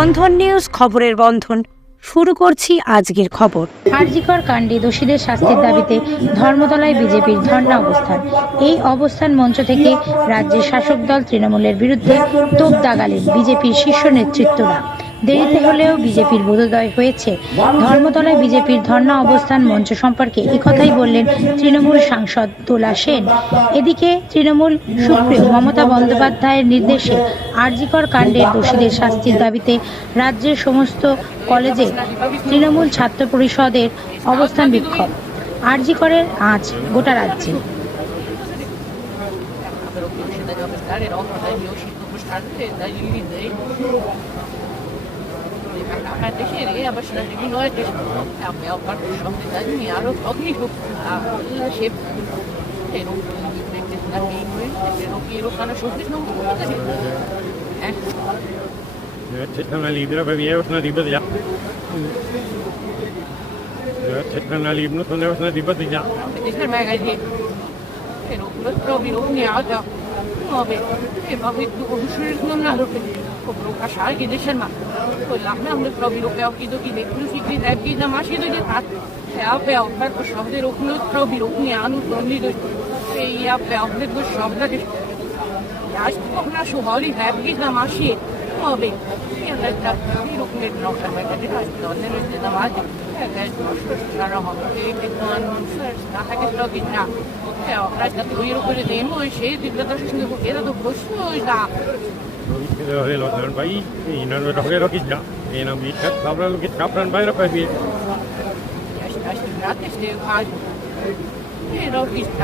বন্ধন news খবরের বন্ধন। শুরু করছি আজকের খবর। আরজিকর কাণ্ডে দোষীদের শাস্তির দাবিতে ধর্মতলায় বিজেপির ধর্ণা অবস্থান। এই অবস্থান মঞ্চ থেকে রাজ্যের শাসক দল তৃণমূলের বিরুদ্ধে তোপ দাগালেন বিজেপির শীর্ষ নেতৃত্বরা। দেরিতে হলেও বিজেপির বোধোদয় হয়েছে। ধর্মতলায় বিজেপির ধর্ণা অবস্থান মঞ্চ সম্পর্কে একথাই বললেন তৃণমূল সাংসদ তোলা সেন। এদিকে তৃণমূল সুপ্রিয় মমতা বন্দ্যোপাধ্যায়ের নির্দেশে আরজিকর কাণ্ডের দোষীদের শাস্তির দাবিতে রাজ্যের সমস্ত কলেজে তৃণমূল ছাত্র পরিষদের অবস্থান বিক্ষোভ। আরজিকরের আজ গোটা রাজ্যে। E che e non mi prende da lì e non quiero fare shock non puedo fare eh C'è una libra per via, una libra di già. C'è una libra, una libra di già. Vedete magari però lo trovi ogniata vabbè e vabbè uscire non ha proprio casciare che dice ma quella non le trovi lo che ho chiesto che più si crede che da ma si deve fare e vabbè ho fatto scegliere lo che trovi lo che hanno trovi e io vabbè ho detto scegliere ja ich guck nach schon Holly happy da maschi vabbè io ho detto io che non per me che da sto nelle da male e che sarà ho che non non sta che sto che na e ho fatto io করে দেবো তো প্রশ্ন না lo dan bai, y no lo roge lo ಹೇಳೋದು ಬೈ ಇನ್ನೊಂದು doctor ಇರೋಕಿದ್ದ ಏನಮ್ಮ ಇಷ್ಟ ಪ್ರಾಬ್ಲಮ್ ಡಾಕ್ಟರ್ ಬೈರಪ್ಪ ಎಷ್ಟು ಅಷ್ಟು ರಾತ್ರಿ ಹಾಗೆ ಏನೋ ಇಷ್ಟ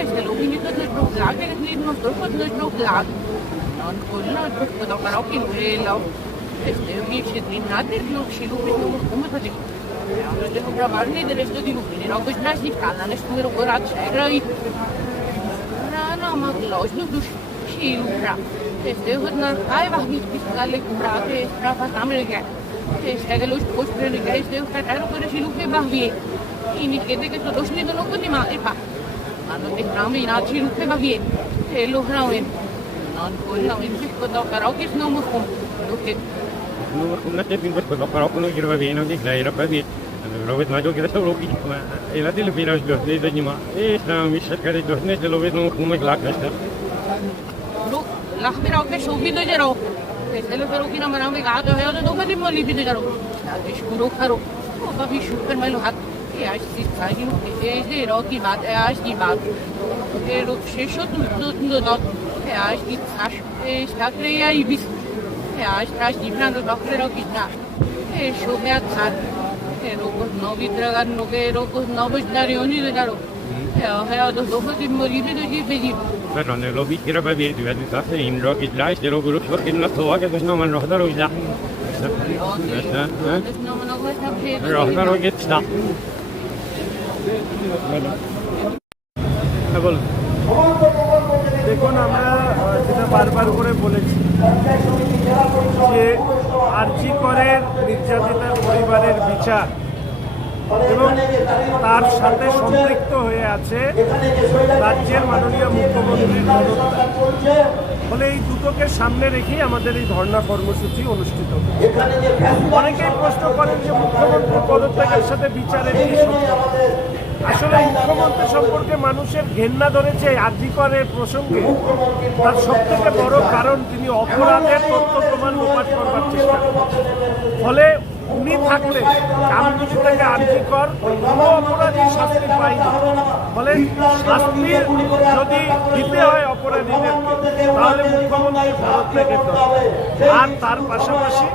ಅಷ್ಟೆಲ್ಲ ಹೋಗಿದ್ದು ಆಗ್ಬೇಕು ನೀನು ಸ್ವಲ್ಪ ಹೋಗ್ಲಾಗ ನಾನು ಕೊಲ್ಲ ಬಿಟ್ಬಿಟ್ಟು ನಾವು ಹೋಗಿಲ್ಲ ಎಷ್ಟು ವೀಕ್ಷಿದ್ವಿ ನಾದಿರ್ಲಿ ಹೋಗಿ ಶಿಲು ಬಿಟ್ಟು ಕುಮ್ಮದಲ್ಲಿ Ho detto probabilmente il resto di lui, non ho mai si calma, non ho lavorato c'era io. No, no, ma lo sono uscita. Questo è una caiva che si sta le curate, si sta facendo le gare. Questo è che lo sposto le gare, questo è un fratello che si luce bambini. Quindi chiede che sono uscito non con di male fa. Ma non è bravo, in altri luce bambini. E lo bravo è. Non con la mente, però che non mi fa. Non mi fa. Non mi fa, però con lo girava bene, non mi fa. lovit na dělky, to loví. I na ty lidi nás dohnej do nima. I s námi myšlet, kde dohnej, že lovit, no, umej lák, než tak. Lachmi rauke šoubí do děrou. Pětele ve ruky na do děrou. A když budou charu, no, oba by šupen mají lhat. Já si tážím, že je roky mát, já až dí mát. Je ruk šešo tu, tu, tu, tu, tu, já jí bys. Já až tráš dívna, no dohle roky dna. Je šoubí a tráš. Sta di brando do ro ki na e so me a tat e ro ko no vi tragar no che ro ko no vi dare oni de jaro e a dopo di mo li video ji vedi Pero no lo vi quiero para bien, tú ves hace in rock it lies, pero guru so que no todo que no man rohdar o ya. Rohdar o get sta. বল দেখুন আমরা যেটা বারবার করে বলেছি যে আরজি করের নির্যাতিতার পরিবারের বিচার এবং তার সাথে সম্পৃক্ত হয়ে আছে রাজ্যের মাননীয় মুখ্যমন্ত্রীর ফলে এই দুটোকে সামনে রেখেই আমাদের এই ধর্ণা কর্মসূচি অনুষ্ঠিত। অনেকেই প্রশ্ন করেন যে মুখ্যমন্ত্রীর পদত্যাগের সাথে বিচারের আসলে মুখ্যমন্ত্রী সম্পর্কে মানুষের ঘেন্না ধরেছে আর্জিকরের প্রসঙ্গে। তার সব থেকে বড় কারণ তিনি অপরাধের তথ্য প্রমাণ লোপাট করবার চেষ্টা ফলে উনি থাকলে কামদুনি থেকে আর্জিকর কোনো অপরাধী শাস্তি পায়নি ফলে শাস্তি যদি দিতে হয় অপরাধীদেরকে, তাহলে মুখ্যমন্ত্রী ভারত থেকে আর তার পাশাপাশি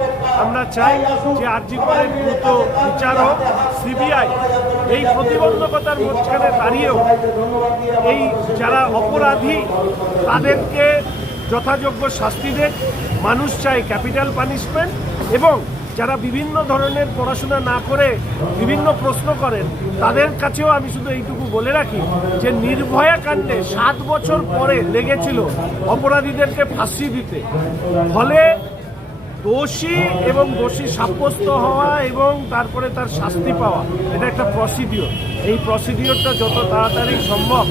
আমরা চাই যে আর্জিকরের দ্রুত বিচার হোক সিবিআই এই প্রতিবন্ধকতার মাঝখানে দাঁড়িয়েও এই যারা অপরাধী, তাদেরকে যথাযোগ্য শাস্তি দেয় মানুষ চায় ক্যাপিটাল পানিশমেন্ট এবং যারা বিভিন্ন ধরনের পড়াশোনা না করে বিভিন্ন প্রশ্ন করেন, তাদের কাছেও আমি শুধু এইটুকু বলে রাখি যে নির্ভয়া কাণ্ডে সাত বছর পরে লেগেছিল অপরাধীদেরকে ফাঁসি দিতে। ফলে দোষী এবং দোষী সাব্যস্ত হওয়া এবং তারপরে তার শাস্তি পাওয়া এটা একটা প্রসিডিওর এই প্রসিডিওরটা যত তাড়াতাড়ি সম্ভব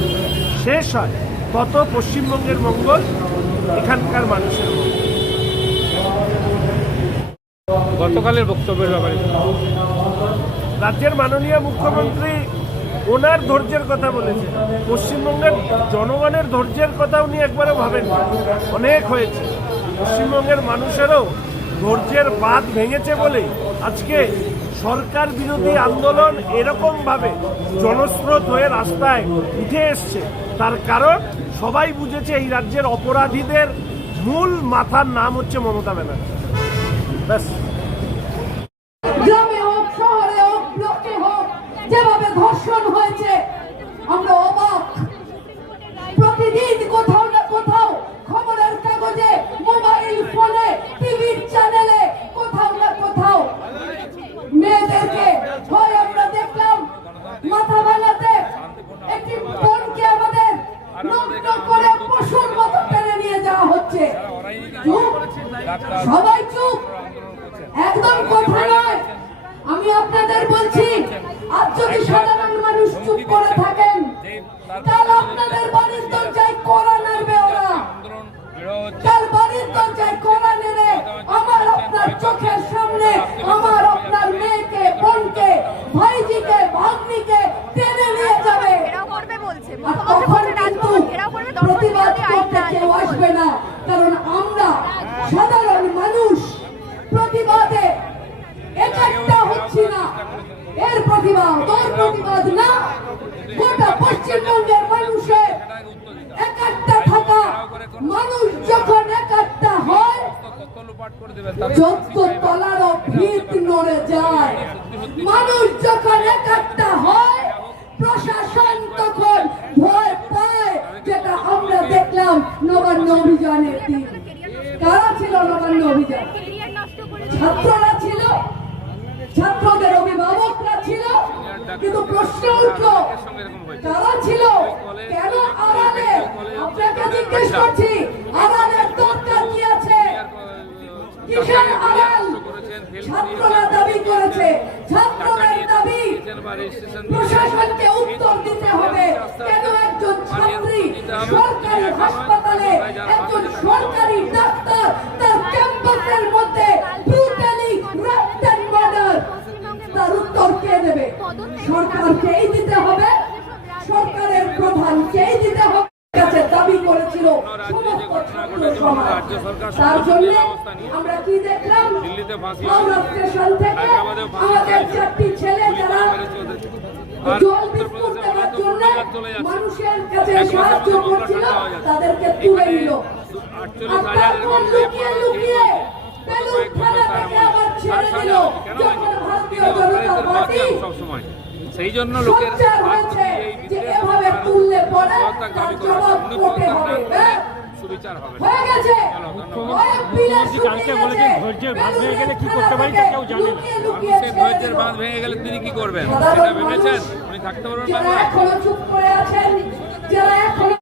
শেষ হয় তত পশ্চিমবঙ্গের মঙ্গল এখানকার মানুষের মঙ্গল। গতকালের বক্তব্যের ব্যাপারে। রাজ্যের মাননীয় মুখ্যমন্ত্রী ওনার ধৈর্যের কথা বলেছেন। পশ্চিমবঙ্গের জনগণের ধৈর্যের কথা উনি একবারও ভাবেন অনেক হয়েছে। পশ্চিমবঙ্গের মানুষেরও ধৈর্যের বাঁধ ভেঙেছে বলে আজকে সরকার বিরোধী আন্দোলন এরকমভাবে জনস্রোত হয়ে রাস্তায় উঠে এসছে। তার কারণ সবাই বুঝেছে এই রাজ্যের অপরাধীদের মূল মাথার নাম হচ্ছে মমতা ব্যানার্জি। ব্যাস। ছাত্ররা ছিল, ছাত্রদের অভিভাবকরা ছিল, কিন্তু প্রশ্ন উঠল কারা ছিল কেন আড়ালে? আপনাকে জিজ্ঞেস করছি, আড়ালের দরকার কি আছে? কিসের আড়াল? ছাত্ররা দাবি করেছে, ছাত্রদের দাবি প্রশাসনকে উত্তর দিতে হবে, কেন একজন ছাত্রী সরকারি হাসপাতালে, একজন সরকারি ডাক্তার তার ক্যাম্পাসের মধ্যে ব্রুটালি রেপড এন্ড মার্ডার তার উত্তর কে দেবে। সরকারকেই দিতে হবে। সরকারের প্রধানকেই দিতে হবে। কাছে দাবি করেছিল সমস্ত ছাত্র সমাজ। তার জন্য আমরা কি দেখলাম? দিল্লিতে ফাঁসি হাওড়া স্টেশন থেকে আমাদের চারটি ছেলে যারা জল বিস্কুট দেওয়ার জন্য মানুষের কাছে সাহায্য করছিল তাদেরকে তুলে নিল। আর তারপর লুকিয়ে লুকিয়ে বেলুন থানা থেকে আবার ছেড়ে দিল। যখন ভারতীয় জনতা পার্টি সবসময়। সেই জন্য লোকের হয়েছে যে এভাবে তুললে পরে তার জবাব কোর্টে হবে। হ্যাঁ? সুবিচার হবে হয়ে গেছে। কালকে বলেছেন ধৈর্যের বাঁধ ভেঙে গেলে কি করতে পারি তা কেউ জানে না। ধৈর্যের বাঁধ ভেঙে গেলে তিনি কি করবেন? সেটা ভেবেছেন? উনি থাকতে পারবেন যারা এখনও চুপ করে আছেন যারা এখনও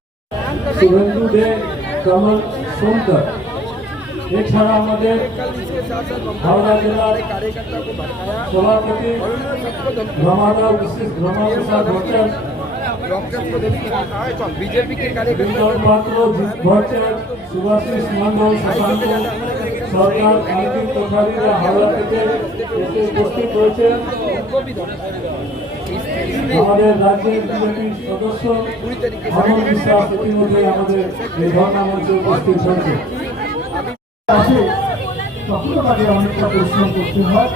শুভেন্দু দে কমল সোনকর এছাড়া আমাদের অঙ্কিত কোঠারিরা হাওড়া থেকে এসে উপস্থিত হয়েছেন আমাদের ধর্ণা মঞ্চে উপস্থিত হয়েছে। আসে তখন তাদের অনেকটা পরিশ্রম করতে হয়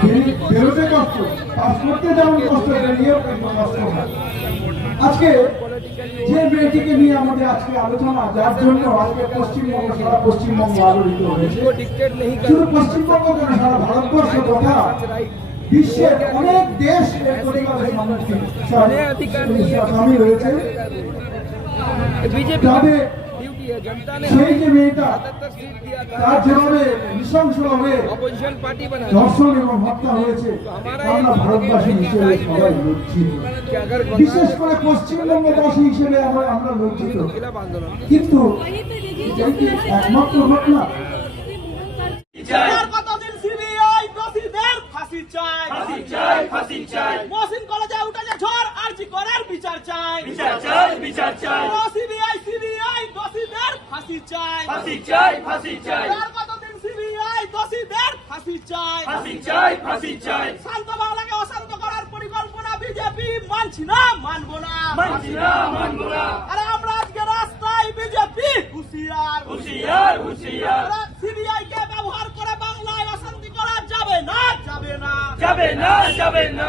বেরি- বেরোতে কষ্ট পাস করতে যেমন কষ্ট কষ্ট হয় আজকে যে মেয়েটিকে নিয়ে আমাদের আজকে আলোচনা যার জন্য আজকে পশ্চিমবঙ্গ সারা পশ্চিমবঙ্গ আলোড়িত হয়েছে শুধু পশ্চিমবঙ্গ কেন সারা ভারতবর্ষ তথা বিশ্বের অনেক দেশ এর প্রতিবাদে সম্মুখীন সেই যে মেয়েটা তার যেভাবে নৃশংসভাবে ধর্ষণ এবং হত্যা হয়েছে। আমরা ভারতবাসী হিসেবে সবাই লজ্জিত। বিশেষ করে পশ্চিমবঙ্গবাসী হিসেবে আমরা আমরা লজ্জিত। কিন্তু একমাত্র ঘটনা কতদিন সিবিআই দোষীদের ফাঁসি চাই ফাঁসি চাই ফাঁসি চাই মহসিন কলেজে উঠেছে ঝড় আর জি করার বিচার চাই বিচার চাই বিচার চাই সিবিআই সিবিআই ফাঁসি চাই। ফাঁসি চাই ফাঁসি চাই। আর কতদিন সিবিআই দোষীদের ফাঁসি চাই। ফাঁসি চাই ফাঁসি চাই। শান্ত বাংলাকে অশান্ত করার পরিকল্পনা বিজেপি মানছি না মানবো না। মানছি না মানবো না। আরে আমরা আজকে রাস্তায় বিজেপি হুঁশিয়ার। হুঁশিয়ার হুঁশিয়ার। সিবিআই কে ব্যবহার করে বাংলায় অশান্তি করা যাবে না যাবে না। যাবে না যাবে না।